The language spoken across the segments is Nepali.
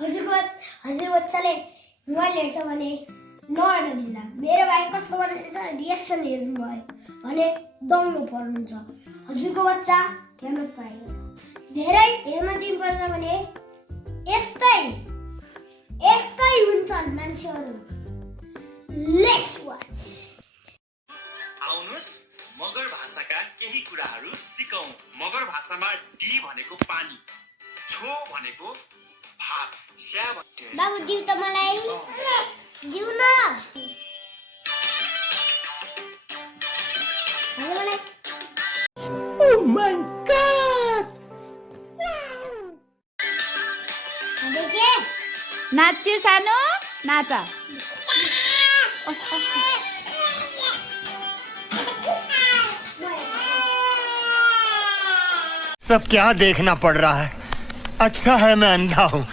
हजुर बच्चाले मोबाइल हेर्छ भने नहेर्न दिँदा मेरो भाइ कस्तो गर्नुहुन्छ रियाक्सन हेर्नु भयो भने दङ्गो पर्नुहुन्छ। हजुरको बच्चा हेर्न पाएन धेरै हेर्न दिनुपर्छ भने यस्तै हुन्छन् मान्छेहरू। Let's watch. आउनुस् मगर भाषाका केही कुराहरू सिकौं। मगर भाषामा डी भनेको पानी, छो भनेको भात, स्या बाबु दिउ त मलाई दिउ न। Oh my god! के नाच्यो सानो नाच। सब क्या देखना पड़ रहा है? अच्छा है मैं अंधा हूँ।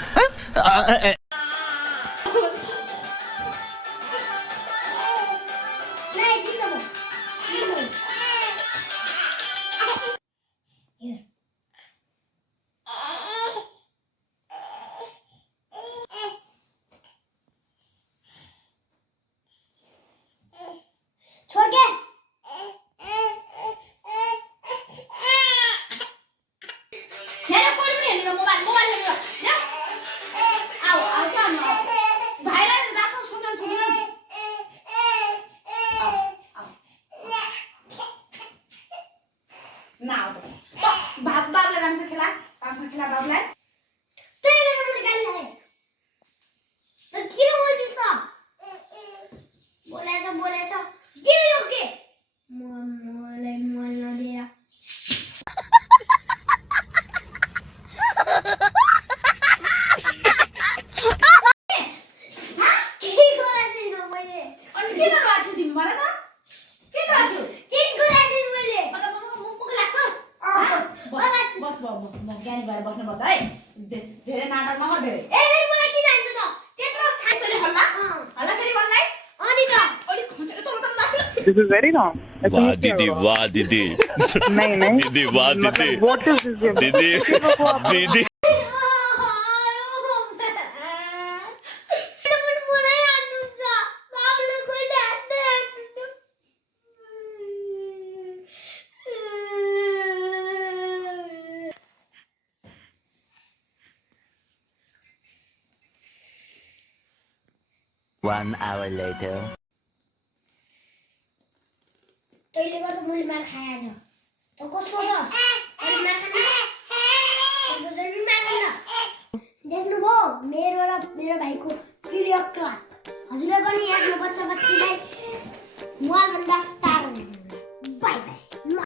छोड़ के बाबुलाई राम्रोसँग खेला बाबुलाई। बोलेछ किन योग्य मलाई मन नदिएर ज्ञानी भएर बस्नुपर्छ है। धेरै नाटक नगर धेरै। मलाई किन हान्छ त त्यत्रो खासले हल्ला फेरि गर्नाइस अनि त अलि खोजेर त मतलब लाग्यो। This is very wrong. वाह दीदी वाह दीदी नहीं दीदी वाह दीदी what is this? दीदी दीदी One hour later. तैले गर्दा मैले मार खाए आज त कस्तो छ अनि मार खान देख्नुभयो मेरो भाइको क्रियाकलाप। हजुरले पनि आफ्नो बच्चा बच्चीलाई मोबाइल भन्दा